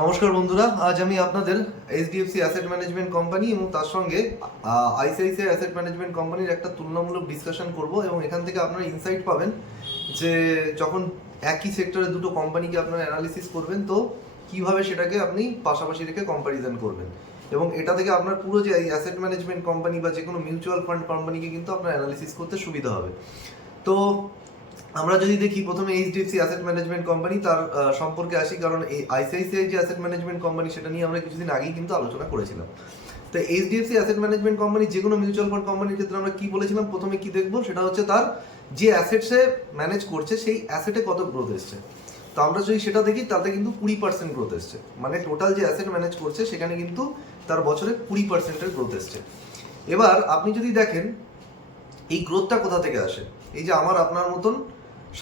নমস্কার বন্ধুরা, আজ আমি আপনাদের এইচডিএফসি অ্যাসেট ম্যানেজমেন্ট কোম্পানি এবং তার সঙ্গে আইসিআইসিআই অ্যাসেট ম্যানেজমেন্ট কোম্পানির একটা তুলনামূলক ডিসকাশন করব এবং এখান থেকে আপনারা ইনসাইট পাবেন যে যখন একই সেক্টরে দুটো কোম্পানিকে আপনারা অ্যানালিসিস করবেন তো কিভাবে সেটাকে আপনি পাশাপাশি রেখে কম্প্যারিজন করবেন এবং এটা থেকে আপনার পুরো যে এই অ্যাসেট ম্যানেজমেন্ট কোম্পানি বা যে কোনো মিউচুয়াল ফান্ড কোম্পানিকে কিন্তু আপনার অ্যানালিসিস করতে সুবিধা হবে। তো আমরা যদি দেখি প্রথমে এইচডিএফসি অ্যাসেট ম্যানেজমেন্ট কোম্পানি তার সম্পর্কে আসি, কারণ এই আইসিআইসিআই যে অ্যাসেট ম্যানেজমেন্ট কোম্পানি সেটা নিয়ে আমরা কিছুদিন আগেই কিন্তু আলোচনা করেছিলাম। তো এইচডিএফসি অ্যাসেট ম্যানেজমেন্ট কোম্পানি যে কোনো মিউচুয়াল ফান্ড কোম্পানির ক্ষেত্রে আমরা কি বলেছিলাম, প্রথমে কি দেখবো সেটা হচ্ছে তার যে অ্যাসেটসে ম্যানেজ করছে সেই অ্যাসেটে কত গ্রোথ এসছে। তো আমরা যদি সেটা দেখি তাতে কিন্তু 20% গ্রোথ এসছে, মানে টোটাল যে অ্যাসেট ম্যানেজ করছে সেখানে কিন্তু তার বছরে 20%-এর গ্রোথ এসছে। এবার আপনি যদি দেখেন এই গ্রোথটা কোথা থেকে আসে, এই যে আমার আপনার মতন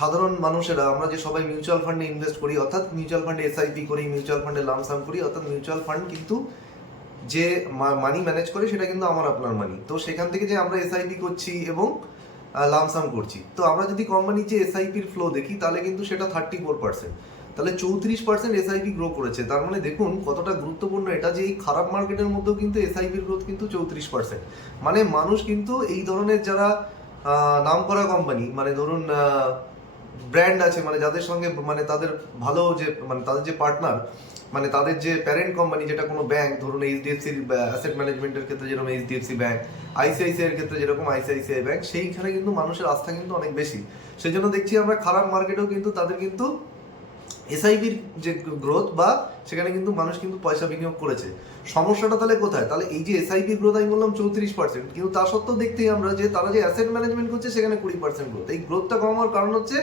সাধারণ মানুষেরা আমরা যে সবাই মিউচুয়াল ফান্ডে ইনভেস্ট করি, অর্থাৎ মিউচুয়াল ফান্ডে এসআইপি করি, মিউচুয়াল ফান্ডে লামসাম করি, অর্থাৎ মিউচুয়াল ফান্ড কিন্তু যে মানি ম্যানেজ করে সেটা কিন্তু আমার আপনার মানি। তো সেখান থেকে যে আমরা এসআইপি করছি এবং লামসাম করছি, তো আমরা যদি কোম্পানির যে এসআইপির ফ্লো দেখি তাহলে কিন্তু সেটা 34%, তাহলে 34% এসআইপি গ্রো করেছে। তার মানে দেখুন কতটা গুরুত্বপূর্ণ এটা, যে এই খারাপ মার্কেটের মধ্যেও কিন্তু এসআইপির গ্রোথ কিন্তু 34%। মানে মানুষ কিন্তু এই ধরনের যারা নাম করা কোম্পানি, মানে ধরুন ব্র্যান্ড আছে, মানে যাদের সঙ্গে মানে তাদের ভালো যে মানে তাদের যে পার্টনার, মানে তাদের যে প্যারেন্ট কোম্পানি যেটা কোনো ব্যাংক, ধরুন এইচডিএফসির অ্যাসেট ম্যানেজমেন্টের ক্ষেত্রে যেরকম এইচডিএফসি ব্যাংক, আইসিআইসিআই এর ক্ষেত্রে যেরকম আইসিআইসিআই ব্যাংক, সেইখানে কিন্তু মানুষের আস্থা কিন্তু অনেক বেশি। সেই জন্য দেখছি আমরা খারাপ মার্কেটেও কিন্তু তাদের কিন্তু এসআইপির যে গ্রোথ বা সেখানে কিন্তু মানুষ কিন্তু পয়সা বিনিয়োগ করেছে। সমস্যাটা তাহলে কোথায়? তাহলে এই যে এসআইপির গ্রোথ আমি বললাম 34%, কিন্তু তা সত্ত্বেও দেখতেই আমরা যে তারা যে অ্যাসেট ম্যানেজমেন্ট করছে সেখানে 20% গ্রোথ। এই গ্রোথটা কম হওয়ার কারণ হচ্ছে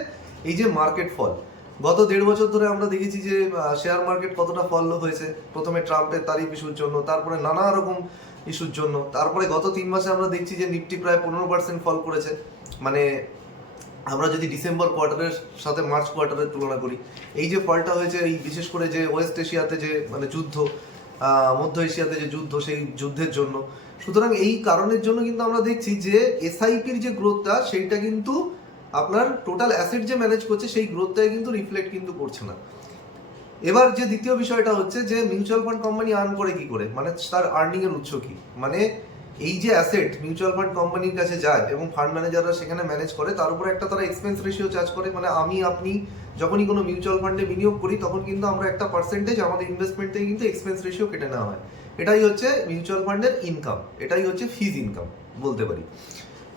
এই যে মার্কেট ফল। গত 1.5 বছর ধরে আমরা দেখেছি যে শেয়ার মার্কেট কতটা ফল হয়েছে, প্রথমে ট্রাম্পের তারিফ ইস্যুর জন্য, তারপরে নানা রকম ইস্যুর জন্য, তারপরে গত 3 মাসে আমরা দেখছি যে নিফটি প্রায় 15% ফল করেছে। মানে আমরা যদি ডিসেম্বর কোয়ার্টারের সাথে মার্চ কোয়ার্টারের তুলনা করি, এই যে ফলটা হয়েছে এই বিশেষ করে যে ওয়েস্ট এশিয়াতে যে মানে যুদ্ধ, মধ্য এশিয়াতে যে যুদ্ধ, সেই যুদ্ধের জন্য। সুতরাং এই কারণের জন্য কিন্তু আমরা দেখছি যে এসআইপির যে গ্রোথটা সেইটা কিন্তু আপনার টোটাল অ্যাসেট যে ম্যানেজ করছে সেই গ্রোথটাই কিন্তু রিফ্লেক্ট কিন্তু করছে না। এবার যে দ্বিতীয় বিষয়টা হচ্ছে যে মিউচুয়াল ফান্ড কোম্পানি আর্ন করে কি করে, মানে তার আর্নিং এর উৎস কি, মানে এই যে অ্যাসেট মিউচুয়াল ফান্ড কোম্পানির কাছে যায় এবং ফান্ড ম্যানেজাররা সেখানে ম্যানেজ করে, তার উপরে একটা তারা এক্সপেন্স রেশিও চার্জ করে। মানে আমি আপনি যখনই কোনো মিউচুয়াল ফান্ডে বিনিয়োগ করি তখন কিন্তু আমরা একটা পার্সেন্টেজ আমাদের ইনভেস্টমেন্ট থেকে কিন্তু এক্সপেন্স রেশিও কেটে নেওয়া হয়। এটাই হচ্ছে মিউচুয়াল ফান্ডের ইনকাম, এটাই হচ্ছে ফিজ ইনকাম বলতে পারি।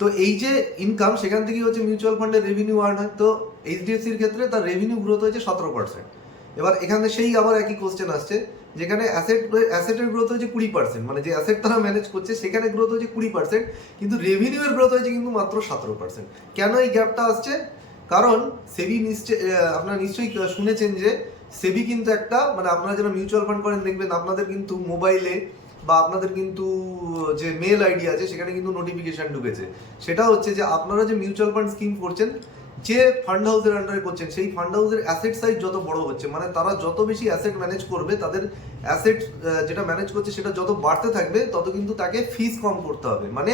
তো এই যে ইনকাম সেখান থেকেই হচ্ছে মিউচুয়াল ফান্ডের রেভিনিউ আর্ন হয়। তো এইচডিএফসির ক্ষেত্রে তার রেভিনিউ গ্রোথ হয়েছে 17%। এবার এখানে সেই আবার একই কোশ্চেন আসছে, যেখানে অ্যাসেটের গ্রোথ হয়েছে 20%, মানে যে অ্যাসেট তারা ম্যানেজ করছে সেখানে গ্রোথ হয়েছে 20%, কিন্তু রেভিনিউ এর গ্রোথ হয়েছে কিন্তু মাত্র 17%। কেন এই গ্যাপটা আসছে? কারণ সেবি আপনারা নিশ্চয়ই শুনেছেন যে সেবি কিন্তু একটা, মানে আপনারা যারা মিউচুয়াল ফান্ড করেন দেখবেন আপনাদের কিন্তু মোবাইলে বা আপনাদের কিন্তু যে মেল আইডি আছে সেখানে কিন্তু নোটিফিকেশন ঢুকেছে। সেটা হচ্ছে যে আপনারা যে মিউচুয়াল ফান্ড স্কিম করছেন, যে ফান্ড হাউসের আন্ডারে করছেন, সেই ফান্ড হাউসের অ্যাসেট সাইজ যত বড় হচ্ছে, মানে তারা যত বেশি অ্যাসেট ম্যানেজ করবে, তাদের অ্যাসেট যেটা ম্যানেজ করছে সেটা যত বাড়তে থাকবে তত কিন্তু তাকে ফিস কম করতে হবে। মানে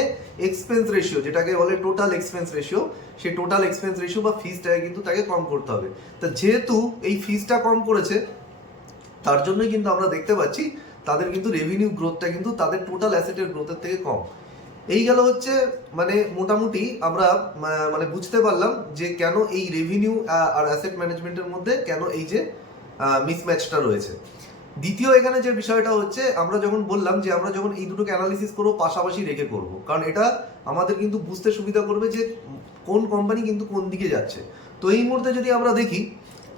এক্সপেন্স রেশিও যেটাকে বলে টোটাল এক্সপেন্স রেশিও, সেই টোটাল এক্সপেন্স রেশিও বা ফিসটাকে কিন্তু তাকে কম করতে হবে। তা যেহেতু এই ফিসটা কম করেছে তার জন্যই কিন্তু আমরা দেখতে পাচ্ছি তাদের কিন্তু রেভিনিউ গ্রোথটা কিন্তু তাদের টোটাল অ্যাসেটের গ্রোথের থেকে কম। এই গেল হচ্ছে মানে মোটামুটি আমরা মানে বুঝতে পারলাম যে কেন এই রেভিনিউ আর অ্যাসেট ম্যানেজমেন্টের মধ্যে কেন এই যে মিসম্যাচটা রয়েছে। দ্বিতীয় এখানে যে বিষয়টা হচ্ছে, আমরা যখন বললাম যে আমরা যখন এই দুটোকে অ্যানালিসিস করবো পাশাপাশি রেখে করবো, কারণ এটা আমাদের কিন্তু বুঝতে সুবিধা করবে যে কোন কোম্পানি কিন্তু কোন দিকে যাচ্ছে। তো এই মুহূর্তে যদি আমরা দেখি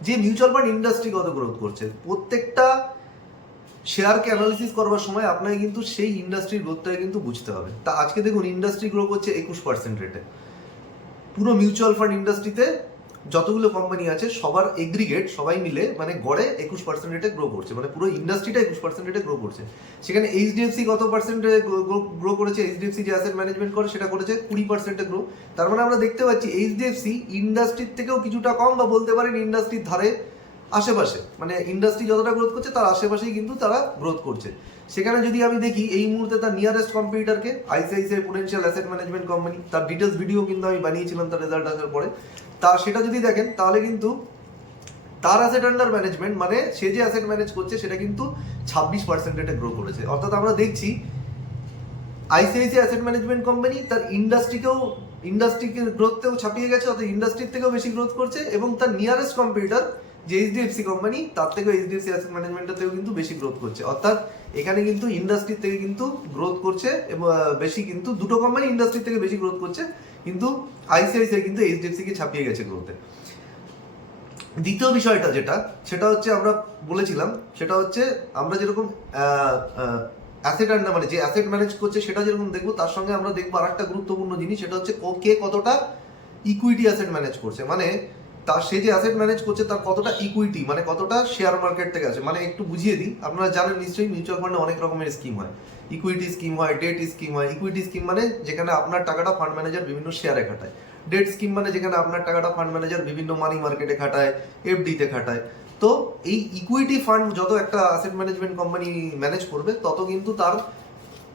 যে মিউচুয়াল ফান্ড ইন্ডাস্ট্রি কত গ্রোথ করছে, প্রত্যেকটা শেয়ারকে অ্যানালিসিস করবার সময় আপনাকে কিন্তু সেই ইন্ডাস্ট্রির গ্রোথটাকে কিন্তু বুঝতে হবে। তা আজকে দেখুন ইন্ডাস্ট্রি গ্রো করছে 21% রেটে। পুরো মিউচুয়াল ফান্ড ইন্ডাস্ট্রিতে যতগুলো কোম্পানি আছে সবার এগ্রিগেট সবাই মিলে মানে গড়ে 21% রেটে গ্রো করছে, মানে পুরো ইন্ডাস্ট্রিটা 21% রেটে গ্রো করছে। সেখানে এইচডিএফসি কত পার্সেন্টে গ্রো করেছে? এইচডিএফসি যে অ্যাসেট ম্যানেজমেন্ট করে সেটা করেছে 20%-এ গ্রো। তার মানে আমরা দেখতে পাচ্ছি এইচডিএফসি ইন্ডাস্ট্রির থেকেও কিছুটা কম, বা বলতে পারেন ইন্ডাস্ট্রির ধারে আশেপাশে, মানে ইন্ডাস্ট্রি যতটা গ্রোথ করছে তার আশেপাশেই কিন্তু তারা গ্রোথ করছে। সেখানে যদি আমি দেখি এই মুহূর্তে তার নিয়ারেস্ট কম্পিটিটরকে ICICI prudential asset management company, তার ডিটেলস ভিডিও কিন্তু আমি বানিয়েছিলাম তার রেজাল্ট আসার পরে। তা সেটা যদি দেখেন তাহলে কিন্তু তার অ্যাসেট আন্ডার ম্যানেজমেন্ট মানে সে যে অ্যাসেট ম্যানেজ করছে সেটা কিন্তু 26% রেটে গ্রো করেছে। অর্থাৎ আমরা দেখছি আইসিআইসিআই অ্যাসেট ম্যানেজমেন্ট কোম্পানি তার ইন্ডাস্ট্রিকে গ্রোথতেও ছাপিয়ে গেছে, অর্থাৎ ইন্ডাস্ট্রির থেকেও বেশি গ্রোথ করছে, এবং তার নিয়ারেস্ট কম্পিটিটর যে এইচডিএফসি কোম্পানি তার থেকেও এইচডিএফসি অ্যাসেট ম্যানেজমেন্টের থেকেও কিন্তু বেশি গ্রোথ করছে। অর্থাৎ এখানে কিন্তু ইন্ডাস্ট্রির থেকে কিন্তু গ্রোথ করছে এবং বেশি, কিন্তু দুটো কোম্পানি ইন্ডাস্ট্রির থেকে বেশি গ্রোথ করছে, কিন্তু আইসিআইসিআই কিন্তু এইচডিএফসিকে ছাপিয়ে গেছে গ্রোথে। দ্বিতীয় বিষয়টা সেটা হচ্ছে আমরা বলেছিলাম, সেটা হচ্ছে আমরা যেরকম অ্যাসেট আন্ডার মানে যে অ্যাসেট ম্যানেজ করছে সেটা যেরকম দেখবো, তার সঙ্গে আমরা দেখবো আর একটা গুরুত্বপূর্ণ জিনিস, সেটা হচ্ছে কে কতটা ইকুইটি অ্যাসেট ম্যানেজ করছে। মানে সে যে অ্যাসেট ম্যানেজ করছে তার কতটা ইকুইটি মানে কতটা শেয়ার মার্কেট থেকে আছে। মানে একটু বুঝিয়ে দিই, আপনারা জানেন নিশ্চয়ই মিউচুয়াল ফান্ডে অনেক রকমের স্কিম হয়, ইকুইটি স্কিম হয়, ডেট স্কিম হয়। ইকুইটি স্কিম মানে যেখানে আপনার টাকাটা ফান্ড ম্যানেজার বিভিন্ন শেয়ারে খাটায়, ডেট স্কিম মানে যেখানে আপনার টাকাটা ফান্ড ম্যানেজার বিভিন্ন মানি মার্কেটে খাটায়, এফডিতে খাটায়। তো এই ইকুইটি ফান্ড যত একটা অ্যাসেট ম্যানেজমেন্ট কোম্পানি ম্যানেজ করবে তত কিন্তু তার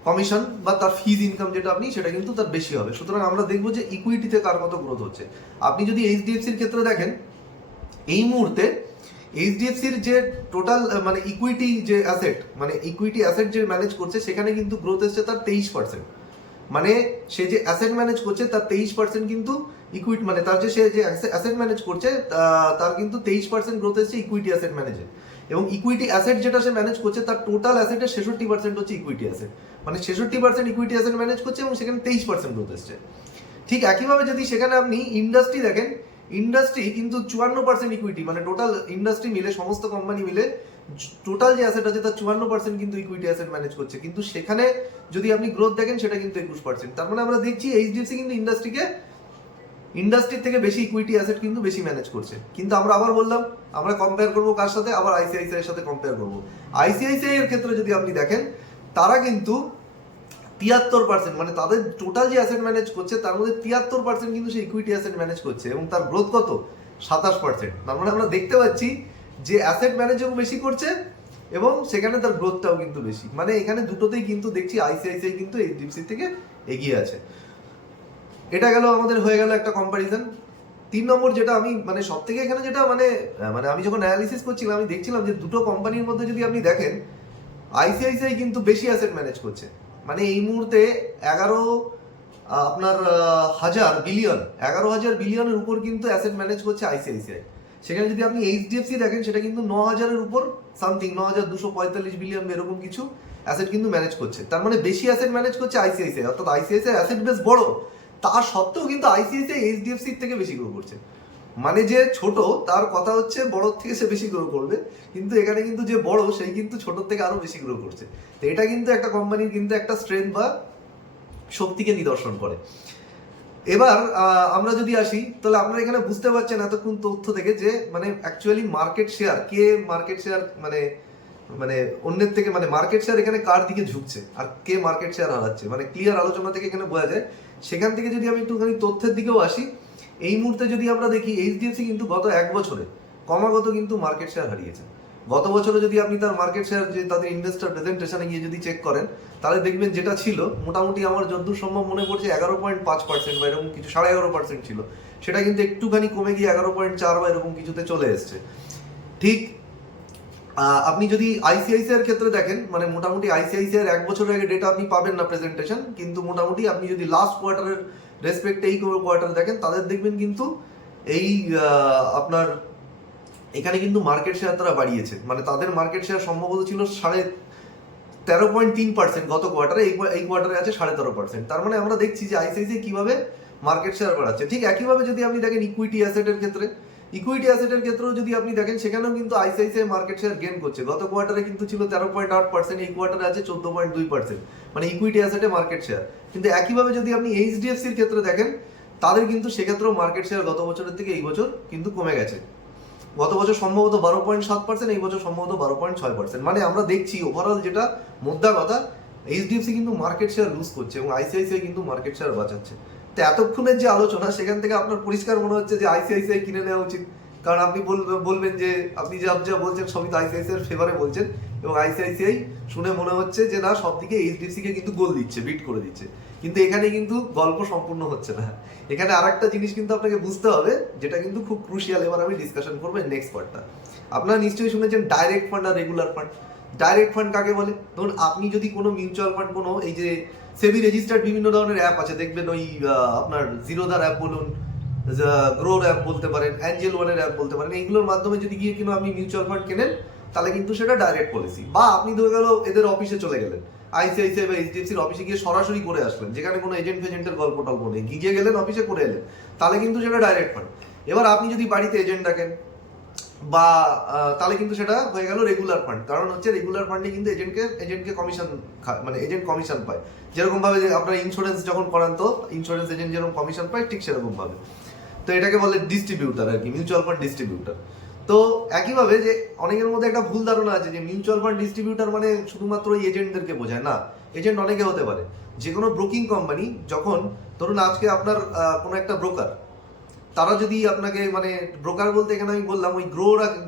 কমিশন বা তার ফিজ ইনকাম যেটা আপনি সেটা কিন্তু তার বেশি হবে। সুতরাং আমরা দেখবো যে ইকুইটিতে কার কত গ্রোথ হচ্ছে। আপনি যদি এইচডিএফসির ক্ষেত্রে দেখেন, এই মুহূর্তে এইচডিএফসির যে টোটাল মানে ইকুইটি যে অ্যাসেট মানে ইকুইটি অ্যাসেট যে ম্যানেজ করছে সেখানে কিন্তু গ্রোথ এসছে তার 23%। মানে সে যে অ্যাসেট ম্যানেজ করছে তার 23% কিন্তু ইকুইটি মানে তার যে সে যে অ্যাসেট ম্যানেজ করছে তার কিন্তু 23% গ্রোথ এসছে ইকুইটি অ্যাসেট ম্যানেজে। এবং ইকুইটি অ্যাসেট যেটা সে ম্যানেজ করছে তার টোটাল অ্যাসেটের 66% হচ্ছে ইকুইটি অ্যাসেট, মানে 66% ইকুইটি অ্যাসেট ম্যানেজ করছে এবং সেখানে 23% গ্রোথ এসছে। ঠিক একইভাবে যদি সেখানে আপনি ইন্ডাস্ট্রি দেখেন, ইন্ডাস্ট্রি কিন্তু 54% ইকুইটি, মানে টোটাল ইন্ডাস্ট্রি মিলে সমস্ত কোম্পানি মিলে টোটাল যে অ্যাসেট আছে তার 54% কিন্তু ইকুইটি অ্যাসেট ম্যানেজ করছে, কিন্তু সেখানে যদি আপনি গ্রোথ দেখেন সেটা কিন্তু 21%। তার মানে আমরা দেখছি এইচডিএফসি কিন্তু ইন্ডাস্ট্রির থেকে বেশি ইকুইটি অ্যাসেট কিন্তু বেশি ম্যানেজ করছে। কিন্তু আমরা আবার বললাম আমরা কম্পেয়ার করবো কার সাথে, আবার আইসিআইসিআই এর সাথে কম্পেয়ার করবো। আইসিআইসিআই এর ক্ষেত্রে যদি আপনি দেখেন তারা কিন্তু 73% মানে তাদের টোটাল যে অ্যাসেট ম্যানেজ করছে তার মধ্যে 73% কিন্তু সে ইকুইটি অ্যাসেট ম্যানেজ করছে এবং তার গ্রোথ কত 27%। তার মানে আমরা দেখতে পাচ্ছি যে অ্যাসেট ম্যানেজও বেশি করছে এবং সেখানে তার গ্রোথটাও কিন্তু বেশি। মানে এখানে দুটোতেই কিন্তু দেখছি আইসিআইসিআই কিন্তু এইচডিএফসি থেকে এগিয়ে আছে। এটা গেল আমাদের হয়ে গেল একটা কম্পারিজন। 3 নম্বর যেটা আমি মানে সব থেকে এখানে যেটা মানে আমি যখন অ্যানালিসিস করছিলাম আমি দেখছিলাম যে দুটো কোম্পানির মধ্যে যদি আপনি দেখেন আইসিআইসিআই কিন্তু বেশি অ্যাসেট ম্যানেজ করছে। মানে এই মুহূর্তে 11,000 বিলিয়নের উপর কিন্তু অ্যাসেট ম্যানেজ করছে আইসিআইসিআই। সেখানে যদি আপনি এইচডিএফসি দেখেন সেটা কিন্তু 9,000-এর উপর সামথিং 9,245 বিলিয়ন এরকম কিছু অ্যাসেট কিন্তু ম্যানেজ করছে। তার মানে বেশি অ্যাসেট ম্যানেজ করছে আইসিআইসিআই, অর্থাৎ আইসিআইসিআই অ্যাসেট বেস বড়, তা সত্ত্বেও কিন্তু আইসিআইসিআই এইচডিএফসির থেকে বেশি গ্রো করছে। মানে যে ছোট তার কথা হচ্ছে বড় থেকে সে বেশি গ্রো করবে, কিন্তু এখানে কিন্তু যে বড় সেই কিন্তু ছোট থেকে আরো বেশি গ্রো করছে। তো এটা কিন্তু একটা কোম্পানির কিন্তু একটা স্ট্রেংথ বা শক্তিকে নিদর্শন করে। এবার আমরা যদি আসি তাহলে আপনারা এখানে বুঝতে পারছেন এতক্ষণ তথ্য থেকে যে মানে অ্যাকচুয়ালি মার্কেট শেয়ার মানে মানে অন্যের থেকে মানে মার্কেট শেয়ার এখানে কার দিকে ঝুঁকছে আর কে মার্কেট শেয়ার হারাচ্ছে, মানে ক্লিয়ার আলোচনা থেকে এখানে বোঝা যায়। সেখান থেকে যদি আমি একটুখানি তথ্যের দিকেও আসি, এই মুহূর্তে যদি আমরা দেখি এইচডিএফসি কিন্তু গত 1 বছরে ক্রমাগত কিন্তু মার্কেট শেয়ার হারিয়েছে। গত বছরে যদি আপনি তার মার্কেট শেয়ার যে তাদের ইনভেস্টর প্রেজেন্টেশনে গিয়ে যদি চেক করেন তাহলে দেখবেন যেটা ছিল মোটামুটি আমার যতদূর সম্ভব মনে পড়ছে 11.5% বা এরকম কিছু 11.5% ছিল, সেটা কিন্তু একটুখানি কমে গিয়ে 11.4 বা এরকম কিছুতে চলে এসছে। ঠিক আপনি যদি আইসিআইসিআই এর ক্ষেত্রে দেখেন মানে মোটামুটি আইসিআইসিআই এর 1 বছরের আগে ডেটা আপনি পাবেন না প্রেজেন্টেশন, কিন্তু মোটামুটি আপনি যদি লাস্ট কোয়ার্টারের রেসপেক্ট এই কোয়ার্টার দেখেন তাদের দেখবেন কিন্তু এই আপনার এখানে কিন্তু মার্কেট শেয়ার তারা বাড়িয়েছে। মানে তাদের মার্কেট শেয়ার সম্ভবত ছিল 13.3% গত কোয়ার্টারে, এই কোয়ার্টারে আছে 13.5%। তার মানে আমরা দেখছি যে আইসিআইসিআই কিভাবে মার্কেট শেয়ার বাড়াচ্ছে। ঠিক একইভাবে যদি আপনি দেখেন ইকুইটি অ্যাসেটের ক্ষেত্রেও যদি আপনি দেখেন সেখানেও কিন্তু আইসিআইসিআই মার্কেট শেয়ার গেইন করছে। গত কোয়ার্টারে কিন্তু ছিল 13.8%, এই কোয়ার্টারে আছে 14.2%, মানে ইকুইটি অ্যাসেটে মার্কেট শেয়ার। কিন্তু একইভাবে যদি আপনি এইচডিএফসির ক্ষেত্রে দেখেন তাদের কিন্তু সেক্ষেত্রেও মার্কেট শেয়ার গত বছরের থেকে এই বছর কিন্তু কমে গেছে। গত বছর সম্ভবত 12.7%, এই বছর সম্ভবত 12.6%। মানে আমরা দেখছি ওভারঅল যেটা মোদ্দা কথা এইচডিএফসি কিন্তু মার্কেট শেয়ার লুজ করছে এবং আইসিআইসিআই কিন্তু মার্কেট শেয়ার বাঁচাচ্ছে। তো এতক্ষণের যে আলোচনা সেখান থেকে আপনার পরিষ্কার মনে হচ্ছে যে আইসিআইসিআই কিনে নেওয়া উচিত, কারণ আপনি বলবেন যে আপনি যা বলছেন সবই তো আইসিআইসিআই এর ফেভারে বলছেন এবং আইসিআইসিআই শুনে মনে হচ্ছে যে না সব দিকে এইচডিএফসি কে কিন্তু গোল দিচ্ছে, বিট করে দিচ্ছে। কিন্তু এখানে কিন্তু গল্প সম্পূর্ণ হচ্ছে না। এখানে আরেকটা জিনিস কিন্তু আপনাকে বুঝতে হবে, যেটা কিন্তু খুব ক্রুশিয়াল, এবার আমি ডিসকাশন করবো নেক্সট পার্টটা। আপনারা নিশ্চয়ই শুনেছেন ডাইরেক্ট ফান্ড আর রেগুলার ফান্ড। ডাইরেক্ট ফান্ড কাকে বলে? ধরুন আপনি যদি কোনো মিউচুয়াল ফান্ড, কোনো এই যে সেবি রেজিস্টার্ড বিভিন্ন ধরনের অ্যাপ আছে দেখবেন, ওই আপনার জিরোদার অ্যাপ বলুন, গ্রোর অ্যাপ বলতে পারেন, অ্যাঞ্জেল ওয়ানের অ্যাপ বলতে পারেন, এইগুলোর মাধ্যমে যদি গিয়ে কিনো আপনি মিউচুয়াল ফান্ড কেনেন, তাহলে কিন্তু সেটা ডাইরেক্ট পলিসি। বা আপনি ধরে গেল এদের অফিসে চলে গেলেন, আইসিআইসিআই বা এইচডিএফসির অফিসে গিয়ে সরাসরি করে আসলেন, যেখানে কোনো এজেন্ট ফেজেন্টের গল্প টল্প নেই, গিয়ে গেলেন অফিসে করে এলেন, তাহলে কিন্তু সেটা ডাইরেক্ট ফান্ড। এবার আপনি যদি বাড়িতে এজেন্ট ডাকেন বা তাহলে কিন্তু সেটা হয়ে গেল রেগুলার ফান্ড। কারণ হচ্ছে রেগুলার ফান্ডে কিন্তু এজেন্টকে কমিশন, মানে এজেন্ট কমিশন পায়, যেরকম ভাবে যে আপনার ইন্স্যুরেন্স যখন করান তো ইন্স্যুরেন্স এজেন্ট যেরকম কমিশন পায়, ঠিক সেরকম ভাবে। তো এটাকে বলে ডিস্ট্রিবিউটার আর কি, মিউচুয়াল ফান্ড ডিস্ট্রিবিউটার। তো একইভাবে যে অনেকের মধ্যে একটা ভুল ধারণা আছে যে মিউচুয়াল ফান্ড ডিস্ট্রিবিউটার মানে শুধুমাত্র ওই এজেন্টদেরকে বোঝায়, না, এজেন্ট অনেকে হতে পারে। যে কোনো ব্রোকিং কোম্পানি যখন, ধরুন আজকে আপনার কোনো একটা ব্রোকার, তারা যদি আপনাকে, মানে ব্রোকার বলতে এখানে আমি বললাম ওই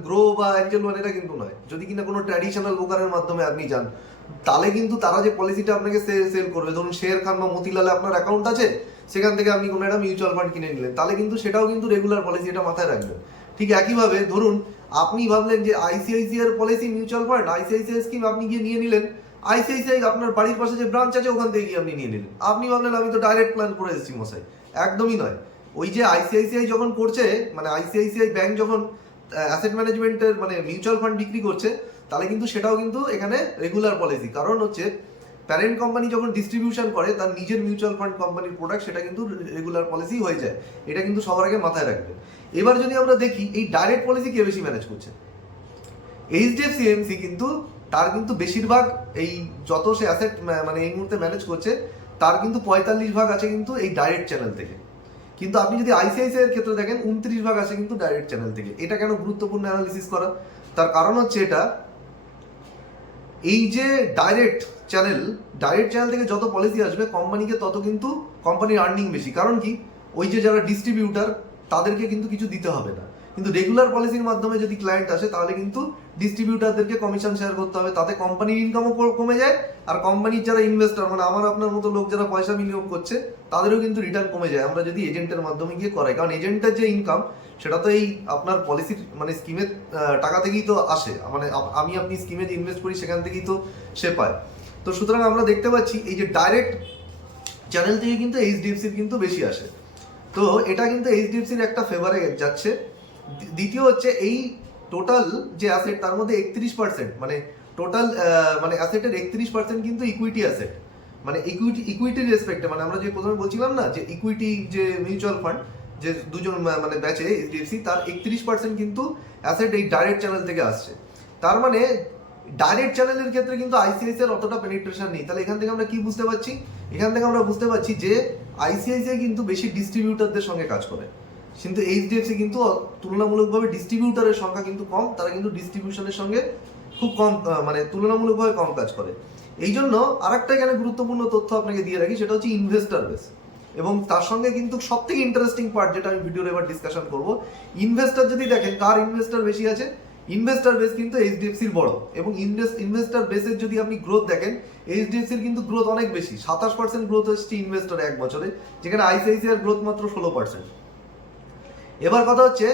গ্রো বা অ্যাঞ্জেল ওয়ান, এটা কিন্তু নয়। যদি কিনা কোনো ট্র্যাডিশনাল ব্রোকারের মাধ্যমে আপনি যান, তাহলে কিন্তু তারা যে পলিসিটা আপনাকে সেল করবে, ধরুন শের খান বা মতিলালে আপনার অ্যাকাউন্ট আছে, সেখান থেকে আপনি কোনো একটা মিউচুয়াল ফান্ড কিনে নিলেন, তাহলে কিন্তু সেটাও কিন্তু রেগুলার পলিসি, এটা মাথায় রাখবেন। ঠিক একইভাবে ধরুন আপনি ভাবলেন যে আইসিআইসিআই এর policy mutual fund, ICICI scheme আপনি গিয়ে নিয়ে নিলেন, আইসিআইসিআই আপনার বাড়ির পাশে যে ব্রাঞ্চ আছে ওখান থেকে গিয়ে আপনি নিয়ে নিলেন। আপনি ভাবলেন আমি তো ডাইরেক্ট প্ল্যান করে এসেছি মশাই, একদমই নয়। ওই যে আইসিআইসিআই যখন করছে, মানে আইসিআইসিআই ব্যাংক যখন অ্যাসেট ম্যানেজমেন্টের মানে মিউচুয়াল ফান্ড বিক্রি করছে, তাহলে কিন্তু সেটাও কিন্তু এখানে রেগুলার পলিসি। কারণ হচ্ছে প্যারেন্ট কোম্পানি যখন ডিস্ট্রিবিউশন করে তার নিজের মিউচুয়াল ফান্ড কোম্পানির প্রোডাক্ট, সেটা কিন্তু রেগুলার পলিসি হয়ে যায়। এটা কিন্তু সবার আগে মাথায় রাখবে। এবার যদি আমরা দেখি এই ডাইরেক্ট পলিসি কে বেশি ম্যানেজ করছে, এইচডিএফসি এমসি কিন্তু তার কিন্তু বেশিরভাগ এই যত সে অ্যাসেট মানে এই মুহূর্তে ম্যানেজ করছে, তার কিন্তু 45% আছে কিন্তু এই ডাইরেক্ট চ্যানেল থেকে। কিন্তু আপনি যদি আইসিআইসিআই এর ক্ষেত্রে দেখেন 29% আছে কিন্তু ডাইরেক্ট চ্যানেল থেকে। এটা কেন গুরুত্বপূর্ণ অ্যানালিসিস করা? তার কারণ হচ্ছে এটা, এই যে ডাইরেক্ট চ্যানেল থেকে যত পলিসি আসবে কোম্পানিকে, তত কিন্তু কোম্পানির আর্নিং বেশি। কারণ কি, ওই যে যারা ডিস্ট্রিবিউটার তাদেরকে কিন্তু কিছু দিতে হবে না। কিন্তু রেগুলার পলিসির মাধ্যমে যদি ক্লায়েন্ট আসে, তাহলে কিন্তু ডিস্ট্রিবিউটারদেরকে কমিশন শেয়ার করতে হবে, তাতে কোম্পানির ইনকামও কমে যায়, আর কোম্পানির যারা ইনভেস্টর, মানে আমার আপনার মতো লোক যারা পয়সা বিনিয়োগ করছে, তাদেরও কিন্তু রিটার্ন কমে যায় আমরা যদি এজেন্টের মাধ্যমে গিয়ে করাই। কারণ এজেন্টের যে ইনকাম, সেটা তো এই আপনার পলিসির মানে স্কিমের টাকা থেকেই তো আসে, মানে আমি আপনি স্কিমে যে ইনভেস্ট করি সেখান থেকেই তো সে পায়। তো সুতরাং আমরা দেখতে পাচ্ছি এই যে ডাইরেক্ট চ্যানেল থেকে কিন্তু এইচডিএফসির কিন্তু বেশি আসে। তো এটা কিন্তু এইচডিএফসির একটা ফেভারে যাচ্ছে। দ্বিতীয় হচ্ছে এই টোটাল যে অ্যাসেট, তার মধ্যে 31% মানে টোটাল মানে অ্যাসেটের 31% কিন্তু ইকুইটি অ্যাসেট। মানে ইকুইটির রেসপেক্টে, মানে আমরা যে প্রথমে বলছিলাম না যে ইকুইটি যে মিউচুয়াল ফান্ড যে দুজন মানে ব্যাচে এইচডিএফসি, তার 31% কিন্তু অ্যাসেট এই ডাইরেক্ট চ্যানেল থেকে আসছে। তার মানে ডাইরেক্ট চ্যানেলের ক্ষেত্রে কিন্তু আইসিআইসিআই অতটা পেনিট্রেশন নেই। তাহলে এখান থেকে আমরা কি বুঝতে পারছি? এখান থেকে আমরা বুঝতে পারছি যে আইসিআইসিআই কিন্তু বেশি ডিস্ট্রিবিউটারদের সঙ্গে কাজ করে, কিন্তু এইচডিএফসি কিন্তু তুলনামূলকভাবে ডিস্ট্রিবিউটারের সংখ্যা কিন্তু কম, তারা কিন্তু ডিস্ট্রিবিউশনের সঙ্গে খুব কম মানে তুলনামূলকভাবে কম কাজ করে। এই জন্য আরেকটা এখানে গুরুত্বপূর্ণ তথ্য আপনাকে দিয়ে রাখি, সেটা হচ্ছে ইনভেস্টার বেস। এবং তার সঙ্গে কিন্তু সব থেকে ইন্টারেস্টিং পার্ট, যেটা আমি ভিডিওর এবার ডিসকাশন করবো, ইনভেস্টার যদি দেখেন কার ইনভেস্টার বেশি আছে, ইনভেস্টার বেস কিন্তু এইচডিএফসির বড়। এবং ইনভেস্টার বেসের যদি আপনি গ্রোথ দেখেন, এইচডিএফসির কিন্তু গ্রোথ অনেক বেশি, 27% গ্রোথ হচ্ছে ইনভেস্টার এক বছরে, যেখানে আইসিআইসিআই গ্রোথ মাত্র 16%। এবার কথা হচ্ছে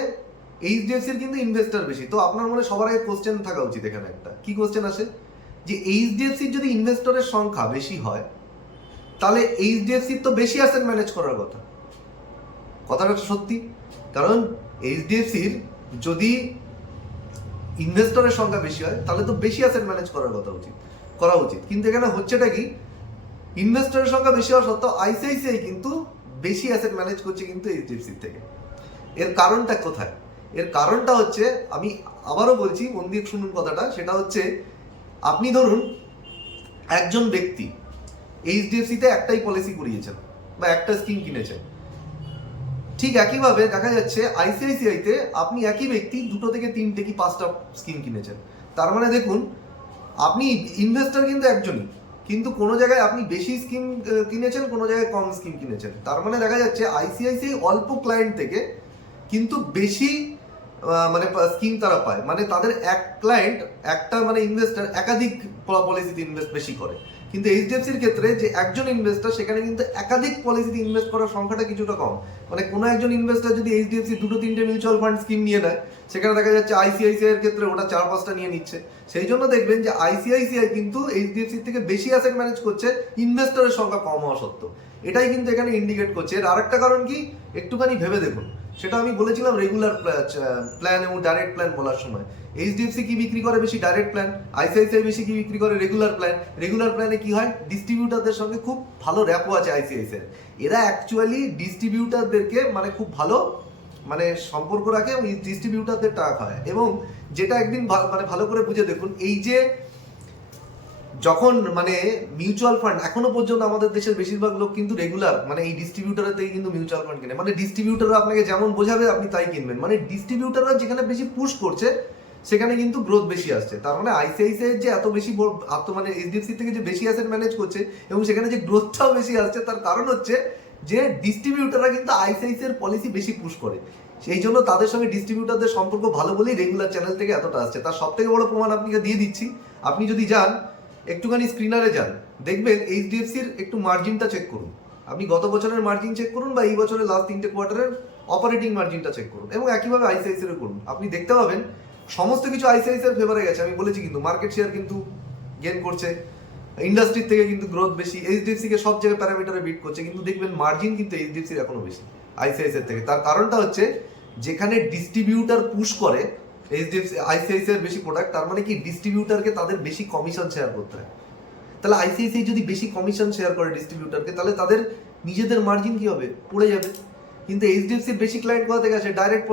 এইচডিএফসির কিন্তু ইনভেস্টার বেশি। তো আপনার মনে সবার আগে কোশ্চেন থাকা উচিত এখানে একটা, কি কোশ্চেন আসে, যে এইচডিএফসির যদি ইনভেস্টরের সংখ্যা বেশি হয়, তাহলে এইচডিএফসির তো বেশি অ্যাসেট ম্যানেজ করার কথা। কথাটা সত্যি, কারণ এইচডিএফসির যদি ইনভেস্টরের সংখ্যা বেশি হয়, তাহলে তো বেশি অ্যাসেট ম্যানেজ করা উচিত। কিন্তু এখানে হচ্ছেটা কি, ইনভেস্টরের সংখ্যা বেশি হওয়া সত্ত্বেও আইসিআইসিআই কিন্তু বেশি অ্যাসেট ম্যানেজ করছে কিন্তু এইচডিএফসির থেকে। এর কারণটা কোথায়? এর কারণটা হচ্ছে, আমি আবারও বলছি, মন দিয়ে শুনুন কথাটা, সেটা হচ্ছে আপনি ধরুন একজন ব্যক্তি এইচডিএফসিতে একটাই পলিসি করিয়েছেন বা একটা স্কিম কিনেছেন, ঠিক একইভাবে দেখা যাচ্ছে আইসিআইসিআইতে আপনি একই ব্যক্তি 2 থেকে 3 কি 5টা স্কিম কিনেছেন। তার মানে দেখুন, আপনি ইনভেস্টর কিন্তু একজনই, কিন্তু কোনো জায়গায় আপনি বেশি স্কিম কিনেছেন, কোনো জায়গায় কম স্কিম কিনেছেন। তার মানে দেখা যাচ্ছে আইসিআইসিআই অল্প ক্লায়েন্ট থেকে কিন্তু বেশি মানে স্কিম তারা পায়। মানে তাদের এক ক্লায়েন্ট, একটা মানে ইনভেস্টার একাধিক পলিসিতে ইনভেস্ট বেশি করে। কিন্তু এইচডিএফসির ক্ষেত্রে যে একজন ইনভেস্টর, সেখানে কিন্তু একাধিক পলিসিতে ইনভেস্ট করার সংখ্যাটা কিছুটা কম। মানে কোনো একজন ইনভেস্টর যদি এইচডিএফসি 2-3টে মিউচুয়াল ফান্ড স্কিম নিয়ে নেয়, সেখানে দেখা যাচ্ছে আইসিআইসিআই এর ক্ষেত্রে ওটা 4-5টা নিয়ে নিচ্ছে। সেই জন্য দেখবেন যে আইসিআইসিআই কিন্তু এইচডিএফসি থেকে বেশি অ্যাসেট ম্যানেজ করছে ইনভেস্টরের সংখ্যা কম হওয়া সত্ত্বেও। এটাই কিন্তু এখানে ইন্ডিকেট করছে। এর আরেকটা কারণ কি, একটুখানি ভেবে দেখুন। সেটা আমি বলেছিলাম রেগুলার প্ল্যান এবং ডাইরেক্ট প্ল্যান বলার সময়। এইচডিএফসি কি বিক্রি করে বেশি? Direct plan. আইসিআইসিআই বেশি কি বিক্রি করে? Regular plan. রেগুলার প্ল্যানে কি হয়, ডিস্ট্রিবিউটারদের সঙ্গে খুব ভালো র্যাপো আছে আইসিআইসিআই। এরা অ্যাকচুয়ালি ডিস্ট্রিবিউটারদেরকে মানে খুব ভালো মানে সম্পর্ক রাখে এবং ডিস্ট্রিবিউটারদের টাকা খায়। এবং যেটা একদিন মানে ভালো করে বুঝে দেখুন, এই যে যখন মানে মিউচুয়াল ফান্ড এখনো পর্যন্ত আমাদের দেশের বেশিরভাগ লোক কিন্তু রেগুলার মানে এই ডিস্ট্রিবিউটারের থেকে কিন্তু মিউচুয়াল ফান্ড কিনে। মানে ডিস্ট্রিবিউটাররা আপনাকে যেমন বোঝাবে আপনি তাই কিনবেন। মানে ডিস্ট্রিবিউটাররা যেখানে বেশি পুশ করছে সেখানে কিন্তু গ্রোথ বেশি আসছে। তার মানে আইসিআইসিআই যে এত বেশি মানে এইচডিএফসি থেকে যে বেশি অ্যাসেট ম্যানেজ করছে এবং সেখানে যে গ্রোথটাও বেশি আসছে, তার কারণ হচ্ছে যে ডিস্ট্রিবিউটাররা কিন্তু আইসিআইসিআই এর পলিসি বেশি পুশ করে। সেই জন্য তাদের সঙ্গে ডিস্ট্রিবিউটারদের সম্পর্ক ভালো বলেই রেগুলার চ্যানেল থেকে এতটা আসছে। তার সব থেকে বড় প্রমাণ আপনাকে দিয়ে দিচ্ছি। আপনি যদি যান একটুখানি স্ক্রিনারে যান, দেখবেন এইচডিএফসির একটু মার্জিনটা চেক করুন। আপনি গত বছরের মার্জিন চেক করুন বা এই বছরের লাস্ট 3টে কোয়ার্টারের অপারেটিং মার্জিনটা চেক করুন এবং একইভাবে আইসিআইসিআই করুন। আপনি দেখতে পাবেন সমস্ত কিছু আইসিআইসিআই এর ফেভারে গেছে। আমি বলেছি কিন্তু মার্কেট শেয়ার কিন্তু গেন করছে, ইন্ডাস্ট্রির থেকে কিন্তু গ্রোথ বেশি, এইচডিএফসি কে সব জায়গায় প্যারামিটারে বিট করছে। কিন্তু দেখবেন মার্জিন কিন্তু এইচডিএফসির এখনো বেশি আইসিআইসিআই থেকে। তার কারণটা হচ্ছে যেখানে ডিস্ট্রিবিউটার পুশ করে এইচডিএফসি আইসিআইসিআই এর বেশি প্রোডাক্ট, তার মানে কি ডিস্ট্রিবিউটারকে তাদের বেশি কমিশন শেয়ার করতে হয়। তাহলে আইসিআইসিআই যদি বেশি কমিশন শেয়ার করে ডিস্ট্রিবিউটারকে, তাহলে তাদের নিজেদের মার্জিন কি হবে? পড়ে যাবে। কিন্তু এইচডিএফসির বেশি ক্লায়েন্ট কোথা থেকে আসে? ডাইরেক্ট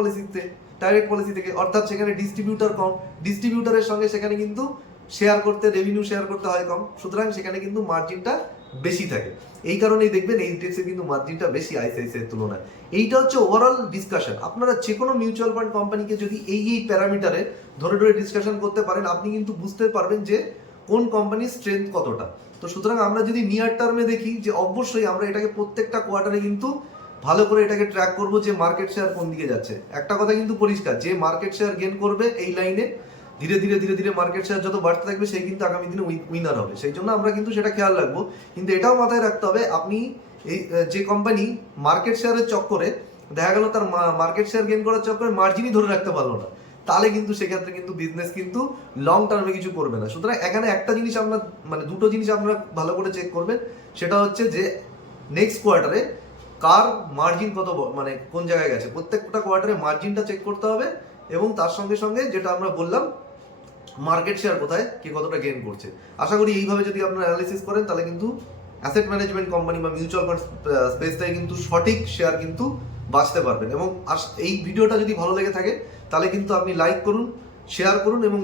পলিসি থেকে। অর্থাৎ সেখানে ডিস্ট্রিবিউটার কম, ডিস্ট্রিবিউটারের সঙ্গে সেখানে কিন্তু শেয়ার করতে, রেভিনিউ শেয়ার করতে হয় কম, সুতরাং সেখানে কিন্তু মার্জিনটা বেশি থাকে। এই কারণেই দেখবেন এইচডিএফসি কিন্তু মার্জিনটা বেশি আইসিআইসিআই এর তুলনায়। এইটা হচ্ছে ওভারঅল ডিসকাশন। আপনারা যে কোনো মিউচুয়াল ফান্ড কোম্পানিকে যদি এই প্যারামিটারে ধরে ধরে ডিসকাশন করতে পারেন, আপনি কিন্তু বুঝতে পারবেন যে কোন কোম্পানির স্ট্রেংথ কতটা। তো সুতরাং আমরা যদি নিয়ার টার্মে দেখি, যে অবশ্যই আমরা এটাকে প্রত্যেকটা কোয়ার্টারে কিন্তু ভালো করে এটাকে ট্র্যাক করব যে মার্কেট শেয়ার কোন দিকে যাচ্ছে। একটা কথা কিন্তু পরিষ্কার, যে মার্কেট শেয়ার গেইন করবে এই লাইনে, ধীরে ধীরে মার্কেট শেয়ার যত বাড়তে থাকবে সেই কিন্তু আগামী দিনে উইনার হবে। সেই জন্য আমরা কিন্তু সেটা খেয়াল রাখবো। কিন্তু এটাও মাথায় রাখতে হবে, আপনি এই যে কোম্পানি মার্কেট শেয়ারের চক্করে দেখা গেল তার মার্কেট শেয়ার গেইন করার চক্করে মার্জিনই ধরে রাখতে পারলো না, তাহলে কিন্তু সেক্ষেত্রে কিন্তু বিজনেস কিন্তু লং টার্মে কিছু করবে না। সুতরাং এখানে একটা জিনিস আমরা মানে দুটো জিনিস আপনারা ভালো করে চেক করবেন, সেটা হচ্ছে যে নেক্সট কোয়ার্টারে কার মার্জিন কত মানে কোন জায়গায় গেছে। প্রত্যেকটা কোয়ার্টারে মার্জিনটা চেক করতে হবে এবং তার সঙ্গে সঙ্গে যেটা আমরা বললাম মার্কেট শেয়ার কোথায় কে কতটা গেইন করছে। আশা করি এইভাবে যদি আপনারা অ্যানালিসিস করেন, তাহলে কিন্তু অ্যাসেট ম্যানেজমেন্ট কোম্পানি বা মিউচুয়াল ফান্ড স্পেসটাই কিন্তু সঠিক শেয়ার কিন্তু বাঁচতে পারবেন। এবং এই ভিডিওটা যদি ভালো লেগে থাকে, তাহলে কিন্তু আপনি লাইক করুন, শেয়ার করুন এবং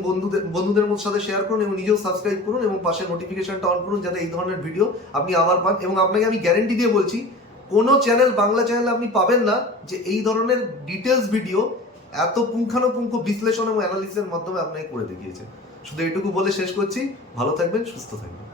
বন্ধুদের সাথে শেয়ার করুন এবং নিজেও সাবস্ক্রাইব করুন এবং পাশে নোটিফিকেশনটা অন করুন, যাতে এই ধরনের ভিডিও আপনি আবার পান। এবং আপনাকে আমি গ্যারেন্টি দিয়ে বলছি, কোনো চ্যানেল, বাংলা চ্যানেল আপনি পাবেন না যে এই ধরনের ডিটেলস ভিডিও এত পুঙ্খানুপুঙ্খ বিশ্লেষণ এবং অ্যানালিসিসের মাধ্যমে আপনাকে করে দেখিয়েছে। শুধু এইটুকু বলে শেষ করছি, ভালো থাকবেন, সুস্থ থাকবেন।